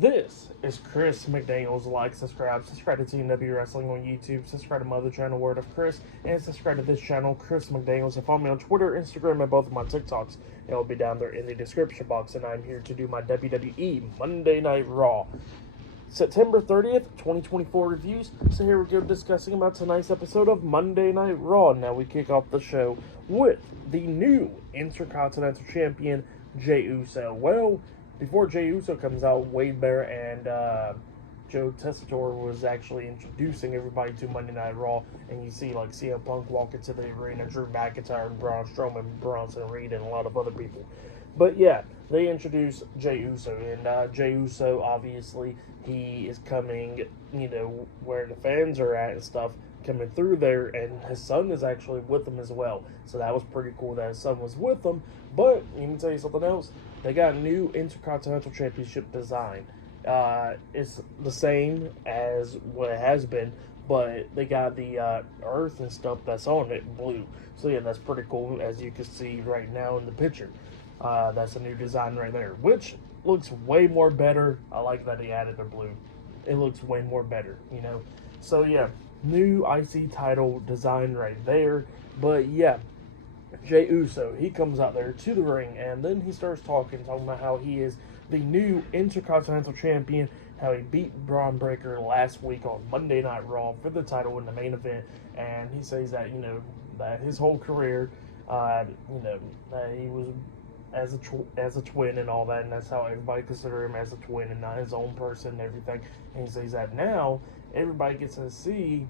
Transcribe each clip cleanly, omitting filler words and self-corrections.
This is Chris McDaniels. Like, subscribe to TNW Wrestling on YouTube, subscribe to my other channel, Word of Chris, and subscribe to this channel, Chris McDaniels, and follow me on Twitter, Instagram, and both of my TikToks. It will be down there in the description box, and I'm here to do my WWE Monday Night Raw September 30th, 2024 reviews. So here we go discussing about tonight's episode of Monday Night Raw. Now we kick off the show with the new Intercontinental Champion, Jey Uso. Well, before Jey Uso comes out, Wade Bear and Joe Tessitore was actually introducing everybody to Monday Night Raw, and you see like CM Punk walk into the arena, Drew McIntyre and Braun Strowman, Bronson Reed, and a lot of other people. But yeah, they introduced Jey Uso, and Jey Uso, obviously, he is coming, where the fans are at and stuff, coming through there, and his son is actually with him as well. So that was pretty cool that his son was with him. But, let me tell you something else. They got a new Intercontinental Championship design. It's the same as what it has been, but they got the earth and stuff that's on it blue. So yeah, that's pretty cool, as you can see right now in the picture. That's a new design right there, which looks way more better. I like that he added the blue. It looks way more better, So yeah, new IC title design right there. But yeah, Jey Uso, he comes out there to the ring, and then he starts talking about how he is the new Intercontinental Champion, how he beat Braun Breaker last week on Monday Night Raw for the title in the main event, and he says that, that his whole career, that he was as a twin and all that, and that's how everybody consider him, as a twin and not his own person and everything. And he says that now everybody gets to see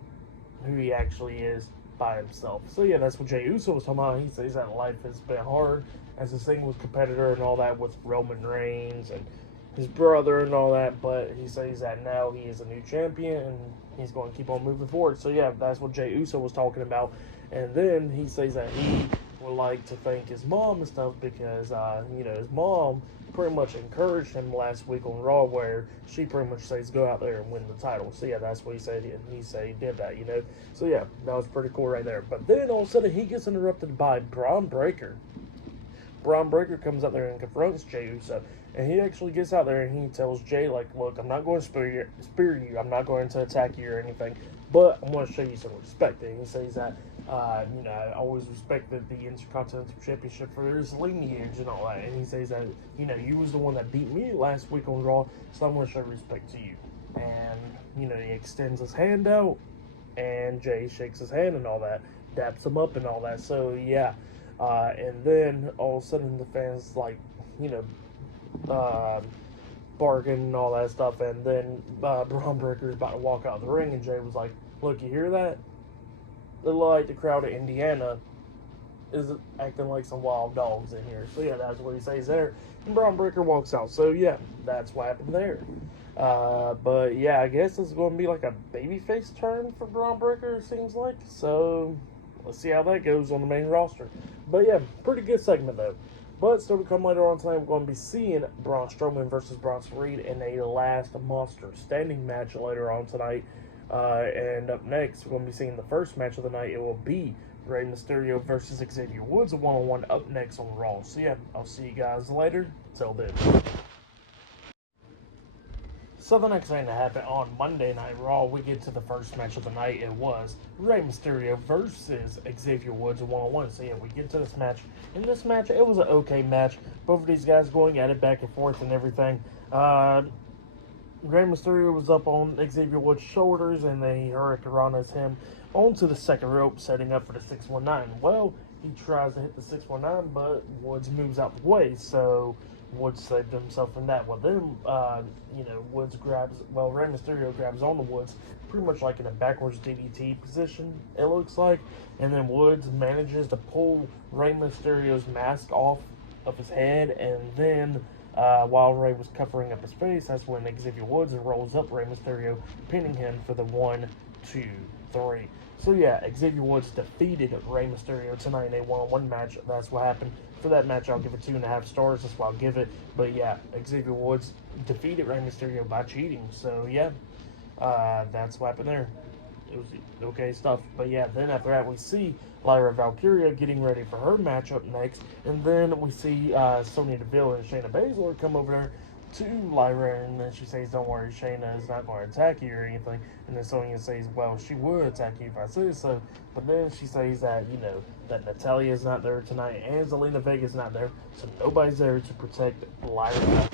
who he actually is by himself. So yeah, that's what Jey Uso was talking about. He says that life has been hard as a singles competitor and all that with Roman Reigns and his brother and all that, but he says that now he is a new champion and he's going to keep on moving forward. So yeah, that's what Jey Uso was talking about. And then he says that he would like to thank his mom and stuff because, his mom pretty much encouraged him last week on Raw, where she pretty much says go out there and win the title. So yeah, that's what he said. He said he did that, So yeah, that was pretty cool right there. But then all of a sudden he gets interrupted by Braun Breaker. Braun Breaker comes out there and confronts Jey Uso, and he actually gets out there and he tells Jey, like, look, I'm not going to spear you, I'm not going to attack you or anything, but I'm going to show you some respect. And he says that, I always respected the Intercontinental Championship for its lineage and all that. And he says that, you was the one that beat me last week on Raw, so I'm going to show respect to you. And, he extends his hand out, and Jey shakes his hand and all that, daps him up and all that. So, yeah. And then all of a sudden the fans, like, bargain and all that stuff. And then Braun Breaker is about to walk out of the ring, and Jey was like, look, you hear that? It looked like the crowd of Indiana is acting like some wild dogs in here. So yeah, that's what he says there. And Braun Breaker walks out. So yeah, that's what happened there. But yeah, I guess it's going to be like a babyface turn for Braun Breaker, it seems like. So let's see how that goes on the main roster. But yeah, pretty good segment though. But still to come later on tonight, we're going to be seeing Braun Strowman versus Bronson Reed in a last monster standing match later on tonight. And up next, we're going to be seeing the first match of the night. It will be Rey Mysterio versus Xavier Woods, a one-on-one up next on Raw. So yeah, I'll see you guys later. Till then. So the next thing that happened on Monday Night Raw, we get to the first match of the night. It was Rey Mysterio versus Xavier Woods, a one-on-one. So yeah, we get to this match. In this match, it was an okay match. Both of these guys going at it back and forth and everything. Rey Mysterio was up on Xavier Woods' shoulders, and then he hurricanrana's him onto the second rope, setting up for the 619. Well, he tries to hit the 619, but Woods moves out the way, so Woods saved himself from that. Well, then, Rey Mysterio grabs on the Woods, pretty much like in a backwards DDT position, it looks like, and then Woods manages to pull Rey Mysterio's mask off of his head, and then while Rey was covering up his face, that's when Xavier Woods rolls up Rey Mysterio, pinning him for the 1, 2, 3. So yeah, Xavier Woods defeated Rey Mysterio tonight in a one-on-one match. That's what happened. For that match, I'll give it 2.5 stars. That's what I'll give it. But yeah, Xavier Woods defeated Rey Mysterio by cheating. So yeah, that's what happened there. It was okay stuff. But yeah, then after that, we see Lyra Valkyria getting ready for her matchup next. And then we see Sonya Deville and Shayna Baszler come over there to Lyra, and then she says, "Don't worry, Shayna is not going to attack you or anything." And then Sonya says, "Well, she would attack you if I said so." But then she says that that Natalya is not there tonight, and Zelina Vega is not there, so nobody's there to protect Lyra Valkyria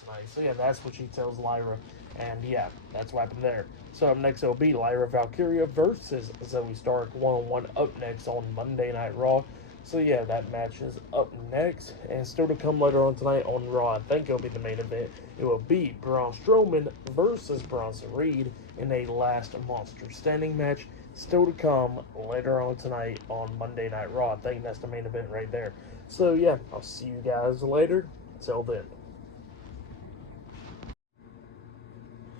tonight. So yeah, that's what she tells Lyra, and yeah, that's what happened there. So up next, it'll be Lyra Valkyria versus Zoe Stark one-on-one up next on Monday Night Raw. So yeah, that match is up next, and still to come later on tonight on Raw, I think it'll be the main event. It will be Braun Strowman versus Bronson Reed in a last monster standing match. Still to come later on tonight on Monday Night Raw. I think that's the main event right there. So yeah, I'll see you guys later. Till then.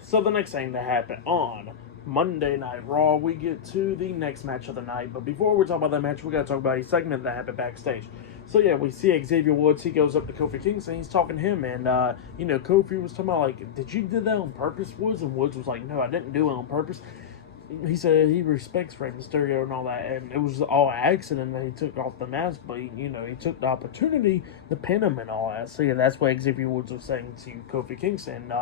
So the next thing to happen on Monday Night Raw, we get to the next match of the night. But before we talk about that match, we got to talk about a segment that happened backstage. So yeah, we see Xavier Woods. He goes up to Kofi Kingston. He's talking to him, and Kofi was talking about like, "Did you do that on purpose, Woods?" And Woods was like, "No, I didn't do it on purpose." He said he respects Rey Mysterio and all that, and it was all accident that he took off the mask, but he took the opportunity to pin him and all that. So yeah, that's what Xavier Woods was saying to Kofi Kingston.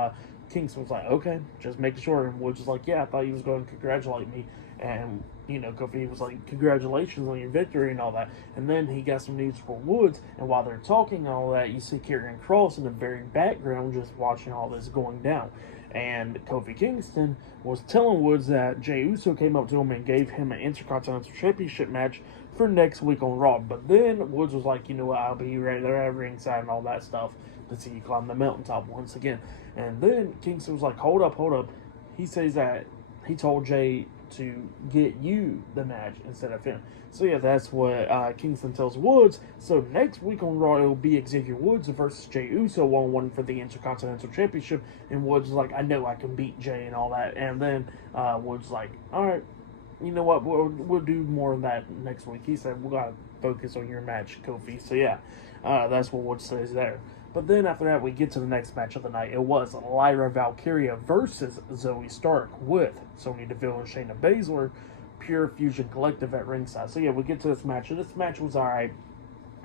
Kingston was like, "Okay, just making sure." And Woods was like, "Yeah, I thought he was going to congratulate me." And Kofi was like, "Congratulations on your victory and all that." And then he got some news for Woods, and while they're talking and all that, you see Karrion Kross in the very background just watching all this going down. And Kofi Kingston was telling Woods that Jey Uso came up to him and gave him an Intercontinental Championship match for next week on Raw. But then Woods was like, "You know what, I'll be right there at ringside and all that stuff to see you climb the mountaintop once again." And then Kingston was like, hold up. He says that he told Jey to get you the match instead of him. So yeah, that's what Kingston tells Woods. So next week on Raw, it will be Xavier Woods versus Jey Uso 1-1 for the Intercontinental Championship. And Woods is like, "I know I can beat Jey and all that." And then Woods is like, "All right, you know what? We'll do more of that next week." He said, "We gotta focus on your match, Kofi." So yeah, that's what Woods says there. But then after that, we get to the next match of the night. It was Lyra Valkyria versus Zoe Stark with Sonya Deville and Shayna Baszler, Pure Fusion Collective at ringside. So yeah, we get to this match, and this match was alright.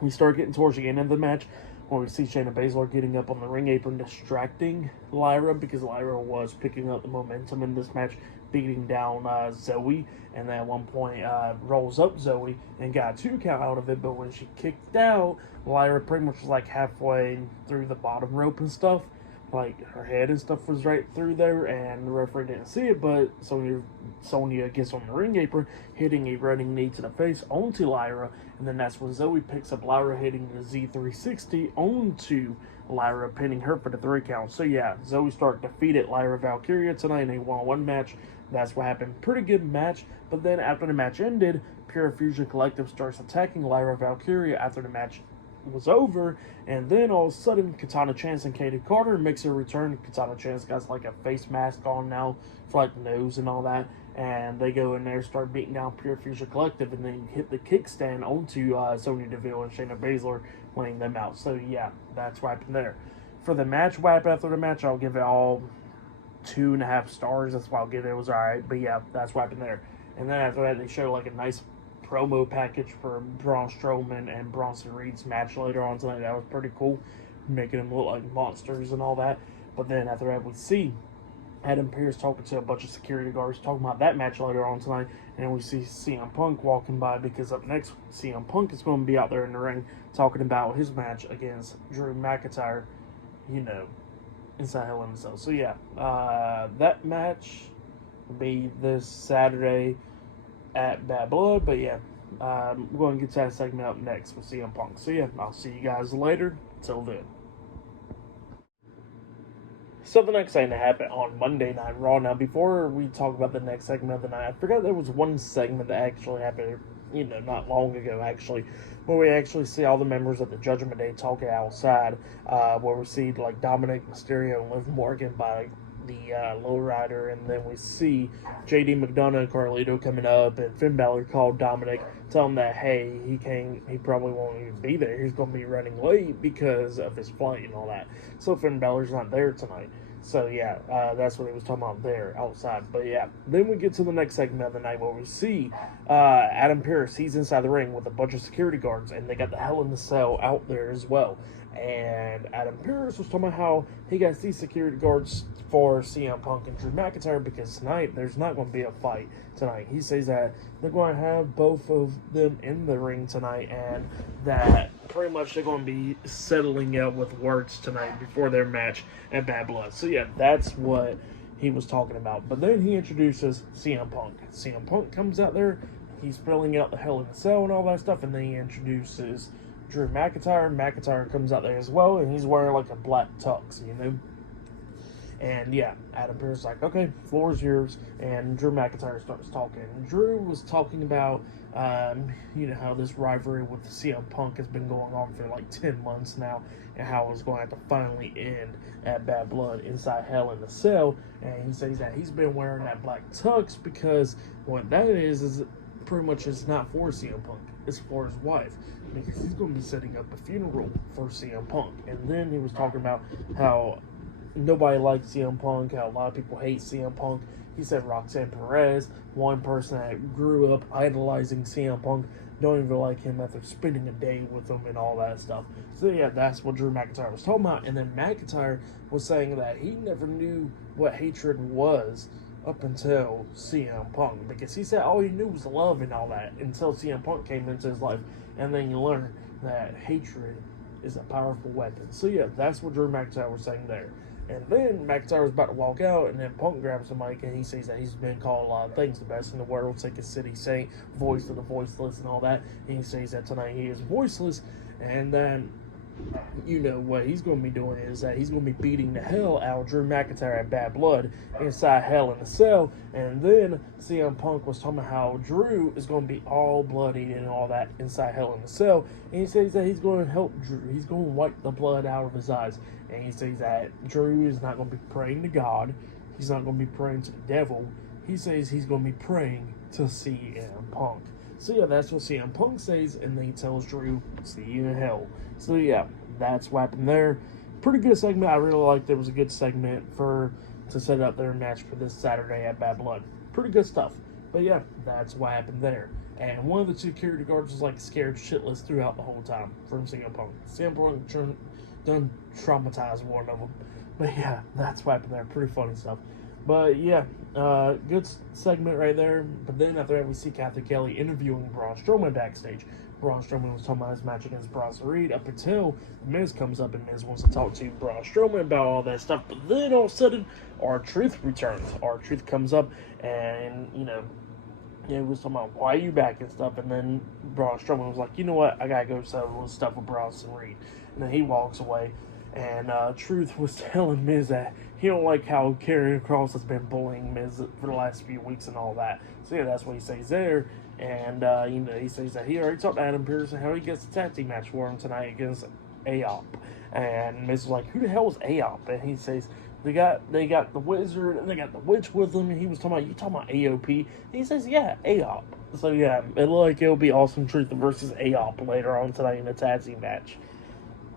We start getting towards the end of the match, where we see Shayna Baszler getting up on the ring apron, distracting Lyra, because Lyra was picking up the momentum in this match, beating down Zoe, and then at one point rolls up Zoe and got a 2 count out of it. But when she kicked out, Lyra pretty much was like halfway through the bottom rope and stuff, like her head and stuff was right through there, and the referee didn't see it. But Sonya gets on the ring apron, hitting a running knee to the face onto Lyra, and then that's when Zoe picks up Lyra, hitting the Z360 onto Lyra, pinning her for the 3 count. So yeah, Zoe Stark defeated Lyra Valkyria tonight in a 1-on-1 match. That's what happened. Pretty good match. But then after the match ended, Pure Fusion Collective starts attacking Lyra Valkyria after the match was over, and then all of a sudden Katana Chance and Katie Carter makes a return. Katana Chance got like a face mask on now for like the nose and all that, and they go in there, start beating down Pure Fusion Collective, and then hit the kickstand onto Sonya Deville and Shayna Baszler, laying them out. So yeah, that's what happened there. For the match, what happened after the match, I'll give it all 2.5 stars. That's why I'll give it. It was alright, but yeah, that's what happened there. And then after that, they show like a nice promo package for Braun Strowman and Bronson Reed's match later on tonight. That was pretty cool, making them look like monsters and all that. But then after that, we see Adam Pearce talking to a bunch of security guards, talking about that match later on tonight. And we see CM Punk walking by, because up next, CM Punk is going to be out there in the ring talking about his match against Drew McIntyre, inside Hell in a Cell. So yeah, that match will be this Saturday at Bad Blood. But yeah, we're going to get to that segment up next with CM Punk. So yeah, I'll see you guys later. Till then. So the next thing that happened on Monday Night Raw. Now, before we talk about the next segment of the night, I forgot there was one segment that actually happened, not long ago, actually, where we actually see all the members of the Judgment Day talking outside, where we see, like, Dominic Mysterio and Liv Morgan by the lowrider, and then we see JD McDonough and Carlito coming up, and Finn Balor called Dominic, tell him that, hey, he probably won't even be there. He's going to be running late because of his flight and all that. So Finn Balor's not there tonight. So yeah, that's what he was talking about there outside. But yeah, then we get to the next segment of the night, where we see Adam Pearce. He's inside the ring with a bunch of security guards, and they got the Hell in the Cell out there as well. And Adam Pearce was talking about how he got these security guards for CM Punk and Drew McIntyre because tonight there's not going to be a fight tonight. He says that they're going to have both of them in the ring tonight and that pretty much they're going to be settling out with words tonight before their match at Bad Blood. So yeah, that's what he was talking about. But then he introduces CM Punk. CM Punk comes out there, he's spelling out the Hell in a Cell and all that stuff, and then he introduces Drew McIntyre. McIntyre comes out there as well, and he's wearing like a black tux, you know. And yeah, Adam Pearce is like, okay, floor is yours. And Drew McIntyre starts talking. Drew was talking about, how this rivalry with CM Punk has been going on for like 10 months now, and how it's going to have to finally end at Bad Blood inside Hell in a Cell. And he says that he's been wearing that black tux because what that is pretty much it's not for CM Punk, it's for his wife, because he's going to be setting up a funeral for CM Punk. And then he was talking about how nobody likes CM Punk, how a lot of people hate CM Punk. He said Roxanne Perez, one person that grew up idolizing CM Punk, don't even like him after spending a day with him and all that stuff. So yeah, that's what Drew McIntyre was talking about. And then McIntyre was saying that he never knew what hatred was up until CM Punk, because he said all he knew was love and all that until CM Punk came into his life, and then you learn that hatred is a powerful weapon. So yeah, that's what Drew McIntyre was saying there. And then McIntyre was about to walk out, and then Punk grabs the mic, and he says that he's been called a lot of things, the best in the world, Second City Saint, voice of the voiceless, and all that. And he says that tonight he is voiceless, and then what he's going to be doing is that he's going to be beating the hell out of Drew McIntyre at Bad Blood inside Hell in a Cell. And then CM Punk was talking about how Drew is going to be all bloodied and all that inside Hell in a Cell. And he says that he's going to help Drew. He's going to wipe the blood out of his eyes. And he says that Drew is not going to be praying to God. He's not going to be praying to the devil. He says he's going to be praying to CM Punk. So yeah, that's what CM Punk says, and then he tells Drew, see you in hell. So yeah, that's what happened there. Pretty good segment. I really liked it. It was a good segment to set up their match for this Saturday at Bad Blood. Pretty good stuff. But yeah, that's what happened there. And one of the security guards was like scared shitless throughout the whole time from CM Punk. CM Punk done traumatized one of them. But yeah, that's what happened there. Pretty funny stuff. But yeah, good segment right there. But then after that, we see Kathy Kelly interviewing Braun Strowman backstage. Braun Strowman was talking about his match against Bronson Reed up until Miz comes up, and Miz wants to talk to Braun Strowman about all that stuff. But then all of a sudden, R-Truth returns. R-Truth comes up, and he was talking about why are you back and stuff. And then Braun Strowman was like, you know what, I gotta go settle this stuff with Bronson Reed. And then he walks away. And Truth was telling Miz that he don't like how Karrion Kross has been bullying Miz for the last few weeks and all that. So yeah, that's what he says there. And he says that he already talked to Adam Pearce and how he gets a tag team match for him tonight against AOP. And Miz is like, who the hell is AOP? And he says they got the Wizard and they got the Witch with them. And he was talking about, you talking about AOP? And he says, yeah, AOP. So yeah, it looked like it'll be Awesome Truth versus AOP later on tonight in a tag team match.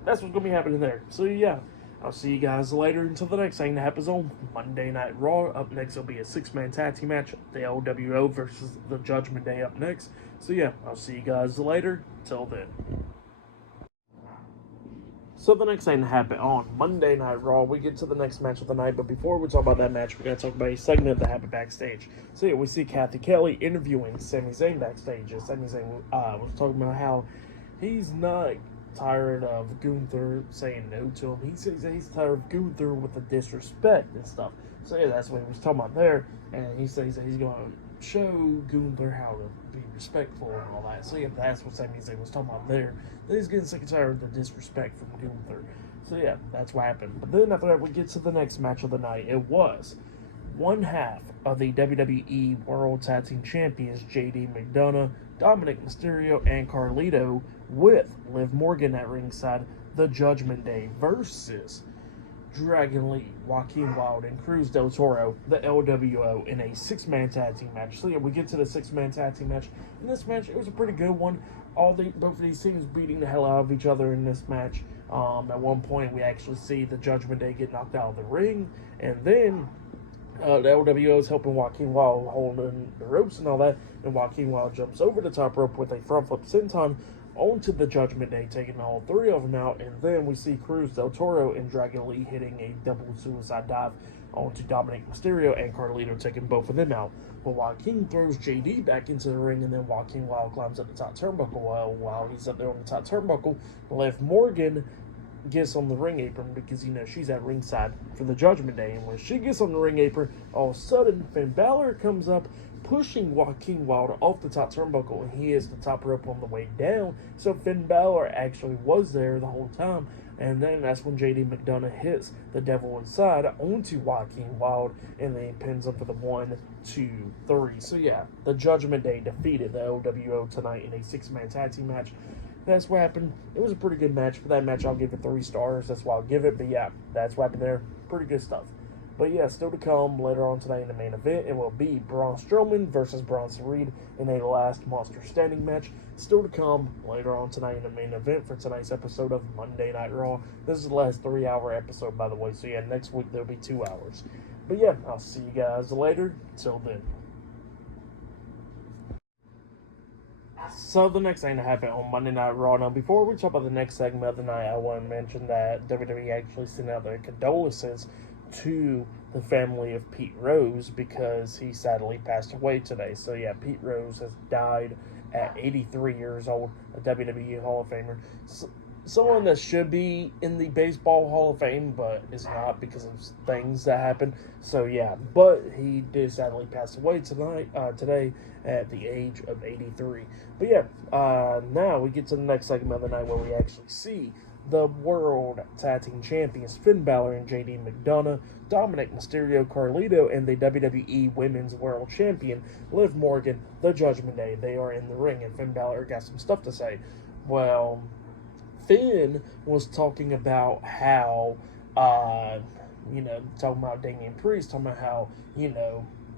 That's what's going to be happening there. So, yeah, I'll see you guys later until the next thing that happens on Monday Night Raw. Up next, will be a 6-man tag team match. The LWO versus the Judgment Day up next. So, yeah, I'll see you guys later. Till then. So, the next thing that happened on Monday Night Raw, we get to the next match of the night. But before we talk about that match, we got to talk about a segment that happened backstage. So, yeah, we see Kathy Kelly interviewing Sami Zayn backstage. And Sami Zayn was talking about how he's not tired of Gunther saying no to him. He says that he's tired of Gunther with the disrespect and stuff. So yeah, that's what he was talking about there. And he says that he's going to show Gunther how to be respectful and all that. So yeah, that's what Sami Zayn was talking about there. That he's getting sick and tired of the disrespect from Gunther. So yeah, that's what happened. But then after that, we get to the next match of the night. It was one half of the WWE World Tag Team Champions, JD McDonough, Dominic Mysterio, and Carlito, with Liv Morgan at ringside, the Judgment Day versus Dragon Lee, Joaquin Wilde, and Cruz del Toro, the LWO, in a 6-man tag team match. So yeah, we get to the 6-man tag team match. In this match, it was a pretty good one. Both of these teams beating the hell out of each other in this match. At one point, we actually see the Judgment Day get knocked out of the ring, and then the LWO is helping Joaquin Wilde holding the ropes and all that, and Joaquin Wilde jumps over the top rope with a front flip senton, on to the Judgment Day, taking all three of them out, and then we see Cruz del Toro and Dragon Lee hitting a double suicide dive onto Dominic Mysterio and Carlito, taking both of them out. But Joaquin throws JD back into the ring, and then Joaquin Wild climbs up the top turnbuckle. Well, while he's up there on the top turnbuckle, Liv Morgan gets on the ring apron because, she's at ringside for the Judgment Day. And when she gets on the ring apron, all of a sudden, Finn Balor comes up, pushing Joaquin Wilder off the top turnbuckle, and he hits the top rope on the way down. So Finn Balor actually was there the whole time. And then that's when JD McDonough hits the Devil Inside onto Joaquin Wilder, and then he pins him for the 1, 2, 3. So yeah, the Judgment Day defeated the OWO tonight in a 6-man tag team match. That's what happened. It was a pretty good match. For that match, I'll give it 3 stars. That's why I'll give it. But yeah, that's what happened there. Pretty good stuff. But yeah, still to come later on tonight in the main event, it will be Braun Strowman versus Bronson Reed in a last monster standing match. Still to come later on tonight in the main event for tonight's episode of Monday Night Raw. This is the last 3-hour episode, by the way. So yeah, next week there'll be 2 hours. But yeah, I'll see you guys later. Till then. So the next thing that happened on Monday Night Raw. Now, before we talk about the next segment of the night, I want to mention that WWE actually sent out their condolences to the family of Pete Rose because he sadly passed away today. So yeah, Pete Rose has died at 83 years old, a WWE Hall of Famer. Someone that should be in the Baseball Hall of Fame, but is not because of things that happened. So yeah, but he did sadly pass away today at the age of 83. But yeah, now we get to the next segment of the night where we actually see the World Tag Team Champions Finn Balor and JD McDonough, Dominic Mysterio, Carlito, and the WWE Women's World Champion Liv Morgan, the Judgment Day. They are in the ring, and Finn Balor got some stuff to say. Well, Finn was talking about how, talking about Damian Priest, talking about how,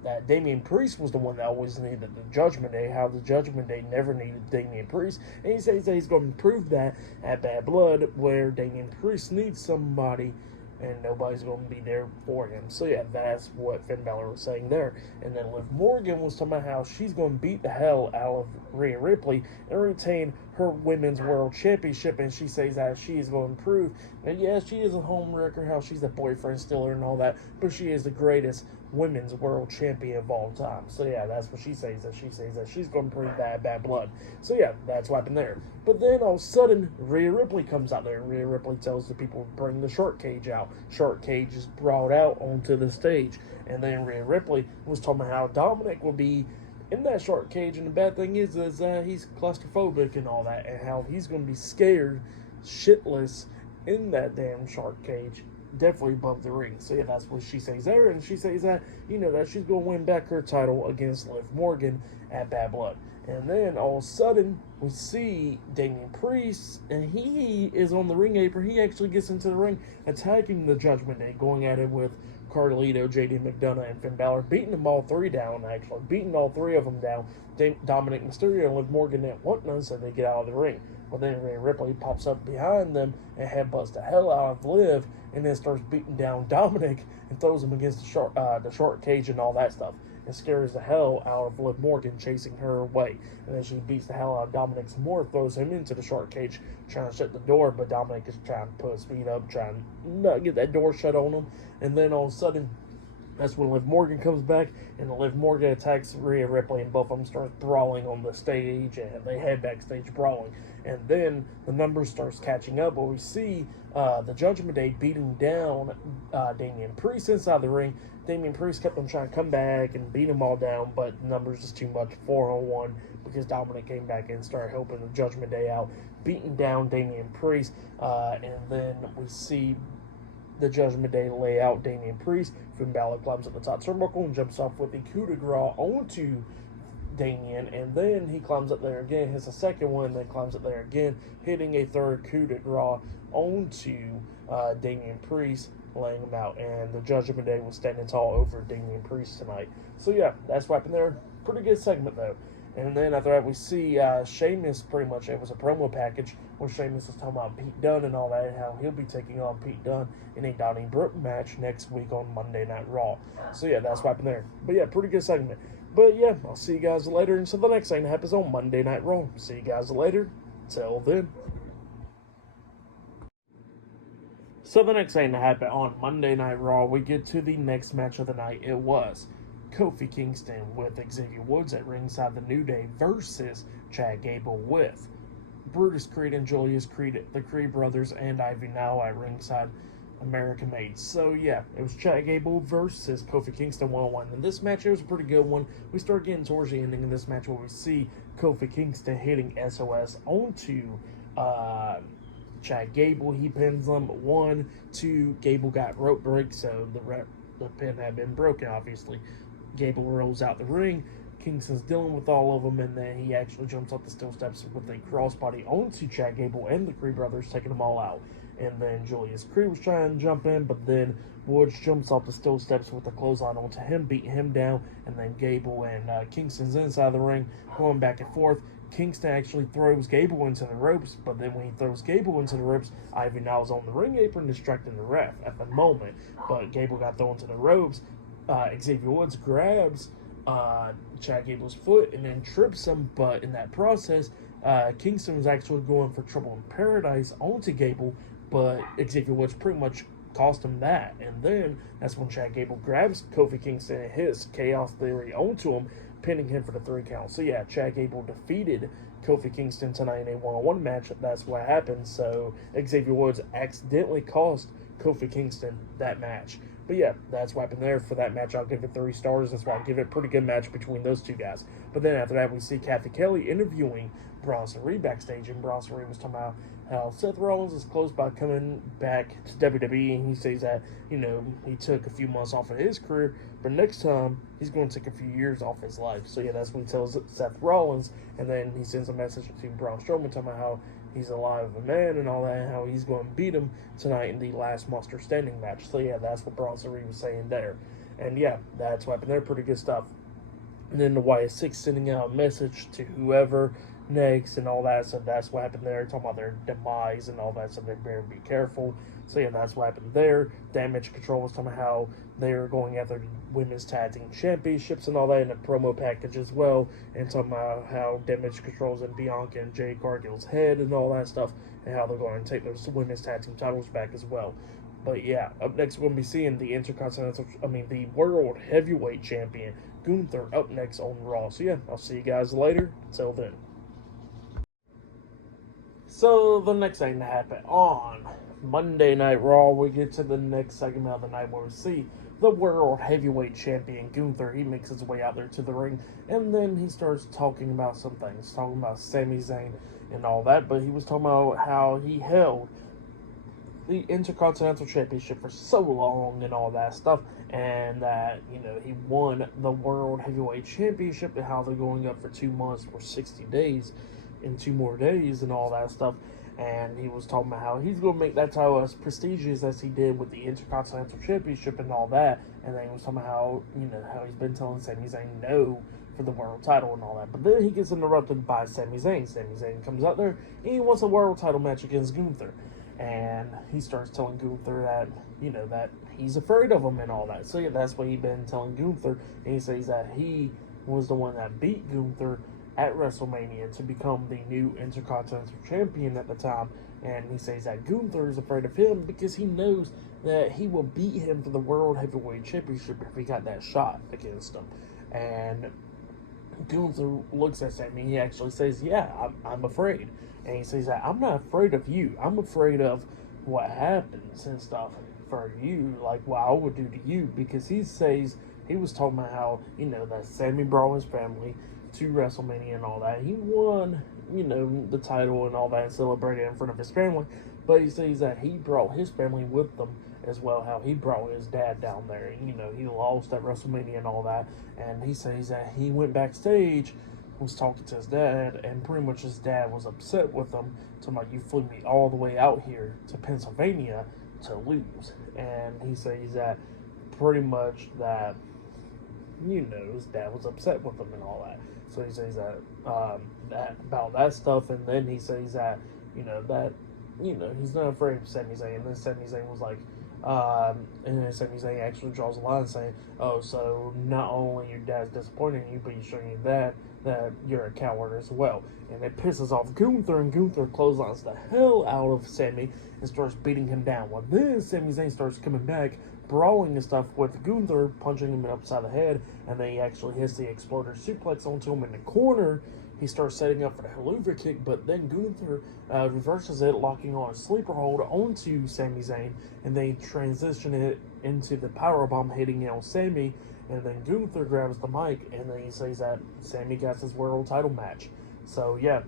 that Damian Priest was the one that always needed the Judgment Day, how the Judgment Day never needed Damian Priest. And he says that he's going to prove that at Bad Blood, where Damian Priest needs somebody and nobody's going to be there for him. So yeah, that's what Finn Balor was saying there. And then Liv Morgan was talking about how she's going to beat the hell out of Rhea Ripley and retain her Women's World Championship, and she says that she is going to prove that, yeah, she is a home wrecker, how she's a boyfriend stealer and all that, but she is the greatest Women's World Champion of all time. So yeah, that's what she says, that she's going to prove that at Bad Blood. So yeah, that's what happened there. But then all of a sudden, Rhea Ripley comes out there. Rhea Ripley tells the people to bring the Shark Cage out. Shark Cage is brought out onto the stage. And then Rhea Ripley was talking about how Dominic will be in that Shark Cage, and the bad thing is he's claustrophobic and all that, and how he's going to be scared shitless in that damn Shark Cage, definitely above the ring. So yeah, that's what she says there, and she says that, that she's going to win back her title against Liv Morgan at Bad Blood. And then all of a sudden, we see Damian Priest, and he is on the ring apron. He actually gets into the ring, attacking the Judgment Day, going at it with Carlito, JD McDonough, and Finn Balor, beating them all three down, actually. Beating all three of them down. Dominic Mysterio and Liv Morgan didn't want none, so they get out of the ring. Well, then Rhea Ripley pops up behind them and headbutts the hell out of Liv, and then starts beating down Dominic and throws him against the Shark Cage and all that stuff. And scares the hell out of Liv Morgan, chasing her away. And then she beats the hell out of Dominic some more, throws him into the Shark Cage, trying to shut the door, but Dominic is trying to put his feet up, trying to not get that door shut on him. And then all of a sudden, that's when Liv Morgan comes back, and Liv Morgan attacks Rhea Ripley, and both of them start brawling on the stage, and they head backstage brawling. And then the numbers starts catching up, where we see the Judgment Day beating down Damian Priest inside the ring. Damian Priest kept on trying to come back and beat them all down, but the numbers is too much, 4-on-1, because Dominic came back and started helping the Judgment Day out, beating down Damian Priest, and then we see the Judgment Day lay out Damian Priest. Finn Balor climbs at the top turnbuckle and jumps off with a coup de grace onto Damian, and then he climbs up there again, hits a second one, then climbs up there again, hitting a third coup de grace onto Damian Priest, laying him out. And the Judgment Day was standing tall over Damian Priest tonight. So yeah, that's what happened there. Pretty good segment though. And then after that, we see Sheamus, pretty much, it was a promo package where Sheamus was talking about Pete Dunne and all that, and how he'll be taking on Pete Dunne in a Donnybrook match next week on Monday Night Raw. So yeah, that's what happened there. But yeah, pretty good segment. But yeah, I'll see you guys later. And so the next thing that happens on Monday Night Raw. See you guys later. Till then. So the next thing to happen on Monday Night Raw, we get to the next match of the night. It was Kofi Kingston with Xavier Woods at ringside, the New Day versus Chad Gable with Brutus Creed and Julius Creed, the Creed brothers, and Ivy Now at ringside, American Made. So yeah, it was Chad Gable versus Kofi Kingston 1-on-1. And this match, it was a pretty good one. We start getting towards the ending of this match where we see Kofi Kingston hitting SOS onto Chad Gable. He pins him 1, 2. Gable got rope break, so the pin had been broken, obviously. Gable rolls out the ring. Kingston's dealing with all of them, and then he actually jumps up the steel steps with a crossbody onto Chad Gable and the Creed brothers, taking them all out. And then Julius Creed was trying to jump in, but then Woods jumps off the steel steps with a clothesline onto him, beating him down, and then Gable and Kingston's inside the ring, going back and forth. Kingston actually throws Gable into the ropes, but then when he throws Gable into the ropes, Ivy Now is on the ring apron distracting the ref at the moment, but Gable got thrown to the ropes. Xavier Woods grabs Chad Gable's foot and then trips him, but in that process, Kingston was actually going for Trouble in Paradise onto Gable, but Xavier Woods pretty much cost him that. And then that's when Chad Gable grabs Kofi Kingston and his Chaos Theory onto him, pinning him for the 3 count. So yeah, Chad Gable defeated Kofi Kingston tonight in a 1-on-1 match. That's what happened. So Xavier Woods accidentally cost Kofi Kingston that match. But yeah, that's what happened there for that match. I'll give it 3 stars. That's why I'll give it a pretty good match between those 2 guys. But then after that, we see Kathy Kelly interviewing Bronson Reed backstage, and Bronson Reed was talking about how Seth Rollins is close by coming back to WWE, and he says that, he took a few months off of his career, but next time he's going to take a few years off his life. So yeah, that's when he tells Seth Rollins, and then he sends a message to Braun Strowman talking about how he's alive of a man and all that, and how he's going to beat him tonight in the last Monster Standing match. So yeah, that's what Bronson Reed was saying there. And yeah, that's what happened there. Pretty good stuff. And then the YS6 sending out a message to whoever next and all that. So that's what happened there. Talking about their demise and all that. So they better be careful. So yeah, that's what happened there. Damage Control was talking about how they're going after the women's tag team championships and all that in a promo package as well. And talking about how Damage Control's in Bianca and Jade Cargill's head and all that stuff. And how they're going to take those women's tag team titles back as well. But yeah, up next we're going to be seeing the World Heavyweight Champion Gunther up next on Raw. So yeah, I'll see you guys later. Till then. So the next thing to happen on Monday Night Raw, we get to the next segment of the night where we see the World Heavyweight Champion Gunther. He makes his way out there to the ring, and then he starts talking about some things, talking about Sami Zayn and all that, but he was talking about how he held the Intercontinental Championship for so long and all that stuff, and that, he won the World Heavyweight Championship, and how they're going up for 2 months or 60 days and 2 more days and all that stuff. And he was talking about how he's going to make that title as prestigious as he did with the Intercontinental Championship and all that. And then he was talking about how, how he's been telling Sami Zayn no for the world title and all that. But then he gets interrupted by Sami Zayn. Sami Zayn comes out there and he wants a world title match against Gunther. And he starts telling Gunther that, that he's afraid of him and all that. So yeah, that's what he's been telling Gunther. And he says that he was the one that beat Gunther at WrestleMania to become the new Intercontinental Champion at the time. And he says that Gunther is afraid of him because he knows that he will beat him for the World Heavyweight Championship if he got that shot against him. And Gunther looks at Sami. He actually says, yeah, I'm afraid. And he says that I'm not afraid of you. I'm afraid of what happens and stuff for you, like what I would do to you. Because he says, he was talking about how, that Sami brought his family to WrestleMania and all that. He won, the title and all that and celebrated in front of his family. But he says that he brought his family with them as well, how he brought his dad down there. And, he lost at WrestleMania and all that. And he says that he went backstage, was talking to his dad, and pretty much his dad was upset with him, talking about, you flew me all the way out here to Pennsylvania to lose. And he says that pretty much that, his dad was upset with him and all that. So he says that, that about that stuff, and then he says that, he's not afraid of Sami Zayn. And then Sami Zayn was like, and then Sami Zayn actually draws a line saying, oh, so not only your dad's disappointing you, but you're showing your dad that you're a coward as well. And it pisses off Gunther, and Gunther clotheslines the hell out of Sammy and starts beating him down. Well, then Sami Zayn starts coming back, brawling and stuff with Gunther, punching him upside the head, and then he actually hits the exploder suplex onto him in the corner. He starts setting up for the Helluva kick, but then Gunther reverses it, locking on a sleeper hold onto Sami Zayn, and they transition it into the powerbomb hitting on Sami, and then Gunther grabs the mic, and then he says that Sami got his world title match. So, yeah,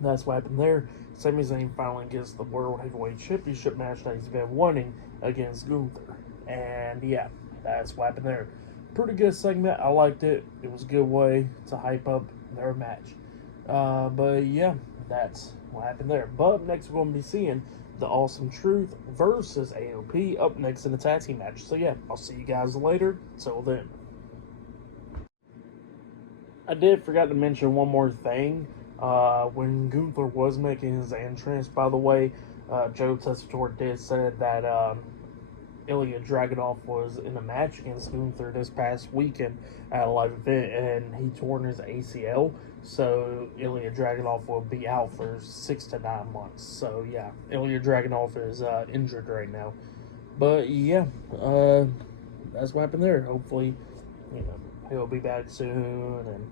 that's what happened there. Sami Zayn finally gets the World Heavyweight Championship match that he's been wanting against Gunther. And, yeah, that's what happened there. Pretty good segment. I liked it. It was a good way to hype up their match. But, yeah, that's what happened there. But up next, we're going to be seeing the Awesome Truth versus AOP up next in the tag team match. So, yeah, I'll see you guys later. Till then. I did forget to mention one more thing. When Gunther was making his entrance, by the way, Joe Tessitore did say that Ilya Dragunov was in a match against Gunther this past weekend at a live event, and he torn his ACL. So Ilya Dragunov will be out for 6 to 9 months. So yeah, Ilya Dragunov is injured right now. But yeah, that's what happened there. Hopefully, he'll be back soon and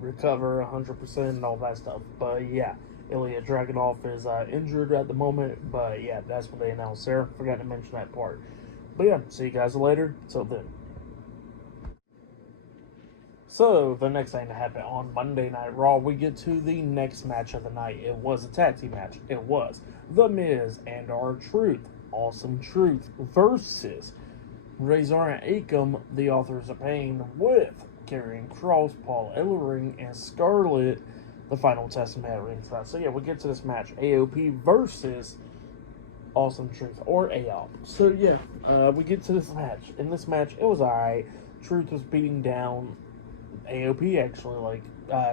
recover 100% and all that stuff. But yeah, Ilya Dragunov is injured at the moment. But yeah, that's what they announced there. Forgot to mention that part. But yeah, see you guys later. Till then. So, the next thing to happen on Monday Night Raw, we get to the next match of the night. It was a tag team match. It was The Miz and R-Truth, Awesome Truth, versus Razor and Akam, the Authors of Pain, with Karrion Kross, Paul Ellering, and Scarlett, the Final Testament at ringside. So yeah, we get to this match. AOP versus Awesome Truth, or AOP. So yeah, we get to this match. In this match, it was alright. Truth was beating down AOP, actually,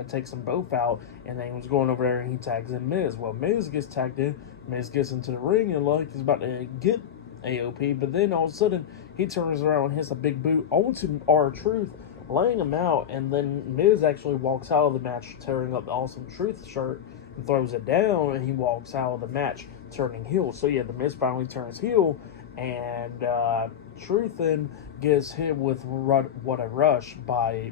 takes them both out, and then he was going over there and he tags in Miz. Well, Miz gets tagged in, Miz gets into the ring, and he's about to get AOP, but then all of a sudden, he turns around and hits a big boot onto R-Truth, laying him out, and then Miz actually walks out of the match, tearing up the Awesome Truth shirt, and throws it down, and he walks out of the match, turning heel. So yeah, the Miz finally turns heel, and Truth then gets hit with What a Rush by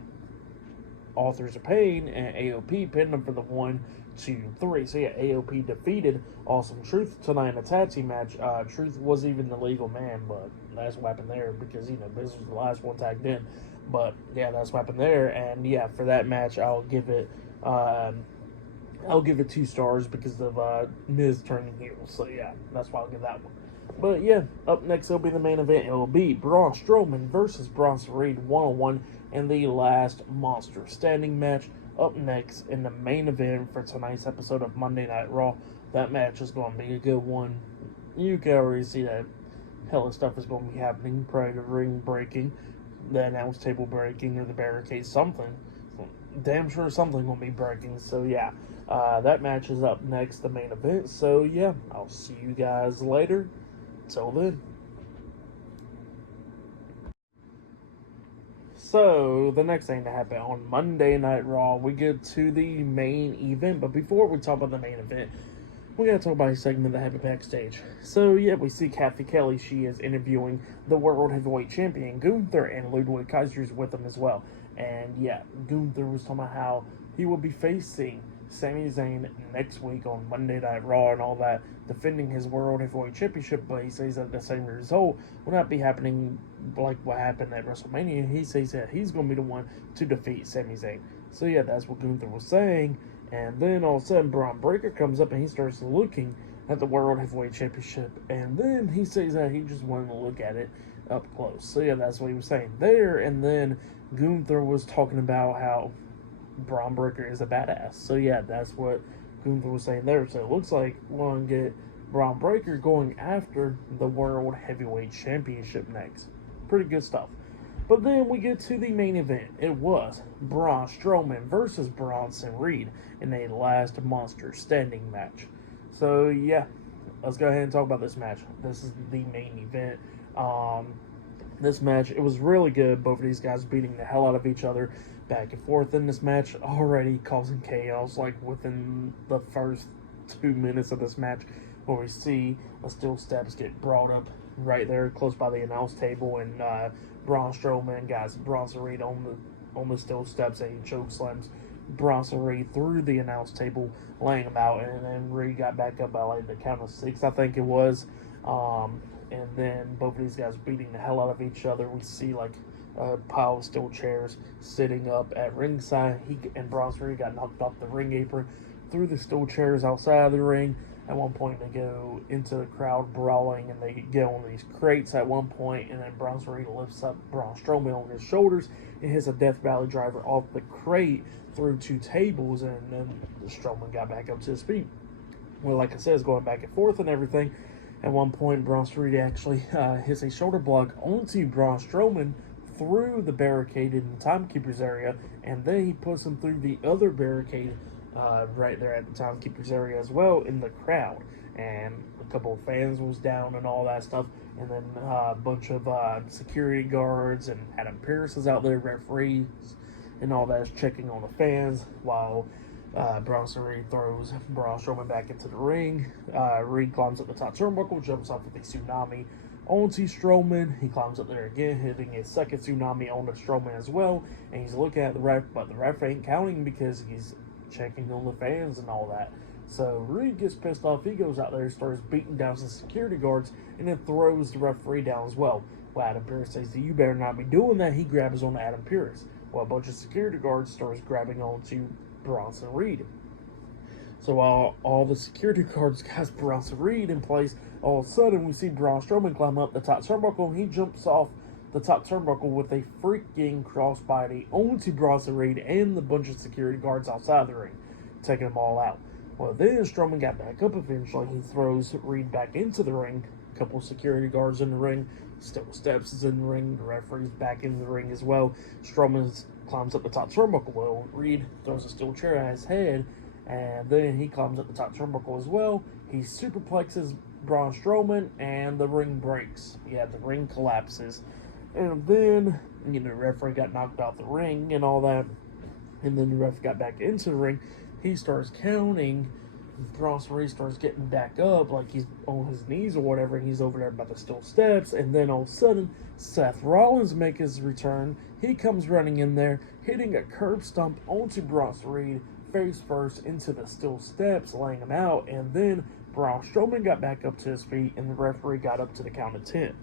Authors of Pain, and AOP pinned him for the 1, 2, 3. So yeah, AOP defeated Awesome Truth tonight in a tag team match. Truth was even the legal man, but that's what happened there because Miz was the last one tagged in. But yeah, that's what happened there. And yeah, for that match, I'll give it 2 stars because of Miz turning heel. So yeah, that's why I'll give that one. But yeah, up next it'll be the main event. It'll be Braun Strowman versus Bronson Reed 1-on-1 in the last Monster Standing match. Up next in the main event for tonight's episode of Monday Night Raw. That match is going to be a good one. You can already see that hella stuff is going to be happening. Probably the ring breaking, the announce table breaking, or the barricade, something. Damn sure something will be breaking. So yeah, that match is up next, the main event. So yeah, I'll see you guys later. Till then. So, the next thing to happen on Monday Night Raw, we get to the main event. But before we talk about the main event, we gotta talk about a segment that happened backstage. So, yeah, we see Kathy Kelly. She is interviewing the World Heavyweight Champion, Gunther, and Ludwig Kaiser's with him as well. And, yeah, Gunther was talking about how he will be facing Sami Zayn next week on Monday Night Raw and all that, defending his World Heavyweight Championship, but he says that the same result will not be happening like what happened at WrestleMania. He says that he's going to be the one to defeat Sami Zayn. So yeah, that's what Gunther was saying. And then all of a sudden, Braun Breaker comes up and he starts looking at the World Heavyweight Championship. And then he says that he just wanted to look at it up close. So yeah, that's what he was saying there. And then Gunther was talking about how Braun Breaker is a badass. So yeah, that's what Gunther was saying there. So it looks like we're going to get Braun Breaker going after the World Heavyweight Championship next. Pretty good stuff. But then we get to the main event. It was Braun Strowman versus Bronson Reed in a last Monster Standing match. So yeah, let's go ahead and talk about this match. This is the main event. This match, it was really good. Both of these guys beating the hell out of each other back and forth in this match, already causing chaos like within the first 2 minutes of this match, where we see a steel steps get brought up right there close by the announce table, and Braun Strowman guys Bronson Reed on the steel steps, and he choke slams Bronson Reed through the announce table, laying him out, and then Reed got back up by like the count of 6, I think it was. And then both of these guys beating the hell out of each other. We see like a pile of steel chairs sitting up at ringside. He and Bronson Reed got knocked off the ring apron, through the steel chairs outside of the ring. At one point, they go into the crowd brawling, and they get on these crates at one point, and then Bronson Reed lifts up Braun Strowman on his shoulders and hits a Death Valley driver off the crate through 2 tables, and then Strowman got back up to his feet. Well, like I said, it's going back and forth and everything. At one point, Bronson Reed actually hits a shoulder block onto Braun Strowman through the barricade in the Timekeeper's area, and then he puts him through the other barricade right there at the Timekeeper's area as well in the crowd. And a couple of fans was down and all that stuff, and then a bunch of security guards and Adam Pearce is out there, referees and all that is checking on the fans, while Bronson Reed throws Braun Strowman back into the ring. Reed climbs up the top turnbuckle, jumps off with a tsunami onto Strowman. He climbs up there again, hitting his second tsunami onto Strowman as well. And he's looking at the ref, but the ref ain't counting because he's checking on the fans and all that. So Reed gets pissed off. He goes out there and starts beating down some security guards, and then throws the referee down as well. Well, Adam Pearce says, "You better not be doing that." He grabs on to Adam Pearce. Well, a bunch of security guards starts grabbing onto Bronson Reed. So while all the security guards got Bronson Reed in place, all of a sudden we see Braun Strowman climb up the top turnbuckle, and he jumps off the top turnbuckle with a freaking crossbody onto Bronson Reed and the bunch of security guards outside the ring, taking them all out. Well, then Strowman got back up eventually. He throws Reed back into the ring. A couple of security guards in the ring. Steel Steps is in the ring. The referee's back in the ring as well. Strowman climbs up the top turnbuckle. Well, Reed throws a steel chair at his head, and then he climbs up the top turnbuckle as well. He superplexes Braun Strowman, and the ring breaks. Yeah, the ring collapses. And then, the referee got knocked out the ring and all that. And then the ref got back into the ring. He starts counting. Bronson Reed starts getting back up like he's on his knees or whatever. And he's over there by the steel steps. And then all of a sudden, Seth Rollins makes his return. He comes running in there, hitting a curb stomp onto Bronson Reed, face first into the steel steps, laying him out. And then Braun Strowman got back up to his feet, and the referee got up to the count of 10.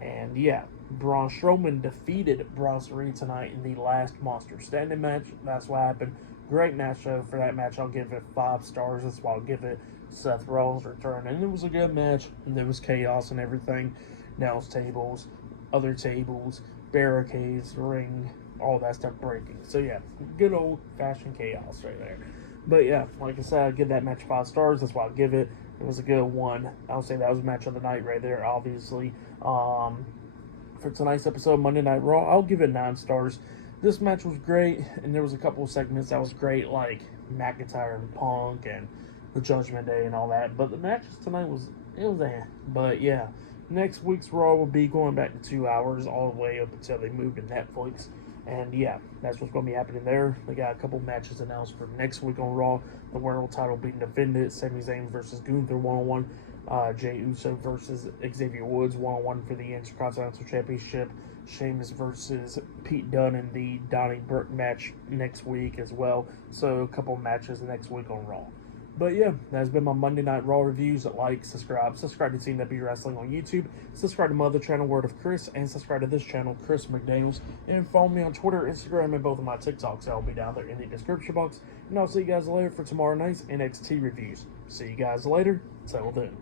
And yeah, Braun Strowman defeated Bronson Reed tonight in the last Monster Standing match. That's what happened. Great match, though. For that match, I'll give it 5 stars. That's why I'll give it Seth Rollins' return. And it was a good match. And there was chaos and everything. Nails tables, other tables, barricades, ring, all that stuff breaking. So yeah, good old-fashioned chaos right there. But yeah, like I said, I'll give that match 5 stars. That's why I'll give it. It was a good one. I'll say that was a match of the night right there, obviously. For tonight's episode, Monday Night Raw, I'll give it 9 stars. This match was great, and there was a couple of segments that was great, like McIntyre and Punk and the Judgment Day and all that. But the matches tonight was But yeah, next week's Raw will be going back to 2 hours all the way up until they move to Netflix. And yeah, that's what's going to be happening there. They got a couple matches announced for next week on Raw. The World title being defended. Sami Zayn versus Gunther 1-on-1. Jey Uso versus Xavier Woods 1-on-1 for the Intercontinental Championship. Sheamus versus Pete Dunne in the Donnie Burke match next week as well. So a couple matches next week on Raw. But yeah, that's been my Monday Night Raw reviews. Like, subscribe to TNW Wrestling on YouTube, subscribe to my other channel, Word of Chris, and subscribe to this channel, Chris McDaniels, and follow me on Twitter, Instagram, and both of my TikToks. I'll be down there in the description box, and I'll see you guys later for tomorrow night's NXT reviews. See you guys later. Till then.